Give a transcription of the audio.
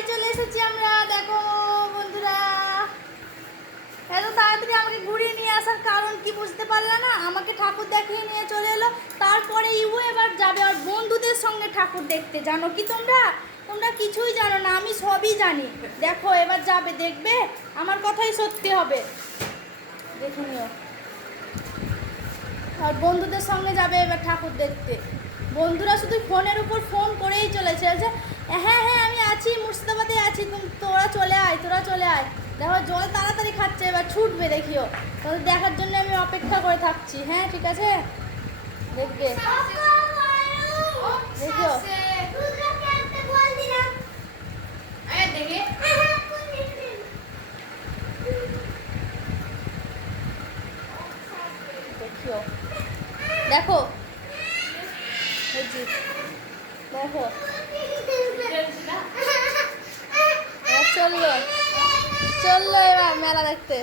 বাড়ি চলে এসেছি আমরা। দেখো বন্ধুরা, এত তাড়াতাড়ি আমাকে ঘুরিয়ে নিয়ে আসার কারণ কি বুঝতে পারলা না? আমাকে ঠাকুর দেখিয়ে নিয়ে চলে এলো, তারপরে ইউ এবার যাবে আর বন্ধুদের সঙ্গে ঠাকুর দেখতে। জানো কি তোমরা? তোমরা কিছুই জানো না, আমি সবই জানি। দেখো এবার যাবে, দেখবে আমার কথাই সত্যি হবে, দেখে নিও। আর বন্ধুদের সঙ্গে যাবে এবার ঠাকুর দেখতে। বন্ধুরা শুধু ফোনের উপর ফোন করেই চলেছে যে হ্যাঁ হ্যাঁ আমি আছি, মুর্শিদাবাদে আছি, তোরা চলে আয়, তোরা চলে আয়। দেখো জল তাড়াতাড়ি খাচ্ছে, এবার ছুটবে, দেখিও। তাহলে দেখার জন্য আমি অপেক্ষা করে থাকছি। হ্যাঁ ঠিক আছে, দেখবে, দেখিও। দেখিও, দেখো, দেখো চললো চললো এবার মেলা দেখতে।